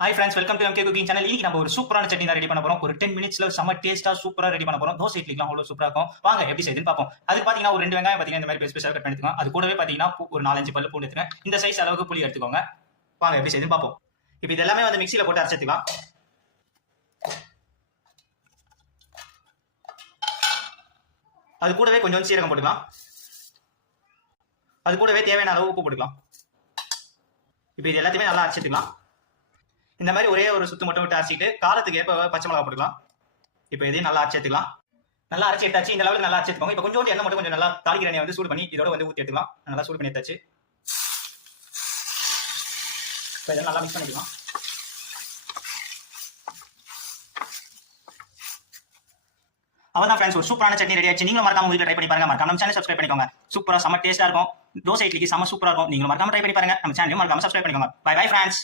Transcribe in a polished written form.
Hi friends, welcome to MK cooking channel. இன்னைக்கு நம்ம ஒரு சூப்பரான சட்னி தான் ரெடி பண்ண போறோம். ஒரு 10 மினிட்ஸ்ல செம்ம டேஸ்டா சூப்பரா ரெடி பண்ண போறோம். தோசை இட்லிலாம் அவ்வளவு சூப்பரா இருக்கும். வாங்க எப்படி செய்யுதுன்னு பார்ப்போம். அதுக்கு பாத்தீங்கன்னா ஒரு 2 வெங்காயம் பாத்தீங்கன்னா இந்த மாதிரி பெருசா கட் பண்ணிக்கோங்க. அது கூடவே பாத்தீங்கன்னா ஒரு 4-5 பல்லு பூண்டு எடுத்துங்க. இந்த சைஸ் அளவுக்கு புளி எடுத்துக்கோங்க. வாங்க எப்படி செய்யுதுன்னு பார்ப்போம். இப்போ இது எல்லாமே வந்து மிக்ஸில போட்டு அரைச்சிக்கலாம். அது கூடவே கொஞ்சம் சீரகம் போட்டுக்கலாம். அது கூடவே தேவையான அளவு உப்பு போட்டுக்கலாம். இப்போ இது எல்லாத்தையுமே நல்லா அரைச்சிக்கலாம். இந்த மாதிரி ஒரே ஒரு சுத்து மட்டும் விட்டு அரைச்சிட்டு காலத்துக்கு ஏற்ப பச்சை மிளகா போட்டுக்கலாம். இப்போ இதையும் நல்லா அரைச்சி எடுத்துக்கலாம். நல்லா அரைச்சி எடுத்தாச்சு. இந்த அளவுக்கு நல்லா அரைச்சி எடுத்துக்கோங்க. இப்போ கொஞ்சம் எண்ணெய் மட்டும் கொஞ்சம் நல்லா தாளிக்கிற எண்ணெய் வந்து சூடு பண்ணி இதோட வந்து ஊற்றி எடுத்துக்கலாம். நல்லா சூடு பண்ணி எடுத்தாச்சு. இப்போ இதெல்லாம் நல்லா மிக்ஸ் பண்ணிக்கலாம். அவதான் ஃப்ரெண்ட்ஸ், ஒரு சூப்பரான சட்னி ரெடி ஆயிடுச்சு. நீங்களும் மறக்காம வீட்டில் ட்ரை பண்ணி பாருங்க. மறக்காம நம்ம சேனல் சப்ஸ்கிரைப் பண்ணிக்கோங்க. சூப்பரா செம்ம டேஸ்டா இருக்கும். தோசை இட்லிக்கு செம்ம சூப்பரா இருக்கும். நீங்களும் மறக்காம ட்ரை பண்ணி பாருங்க. நம்ம சேனலையும் மறக்காம சப்ஸ்கிரைப் பண்ணிக்கோங்க. Bye bye friends.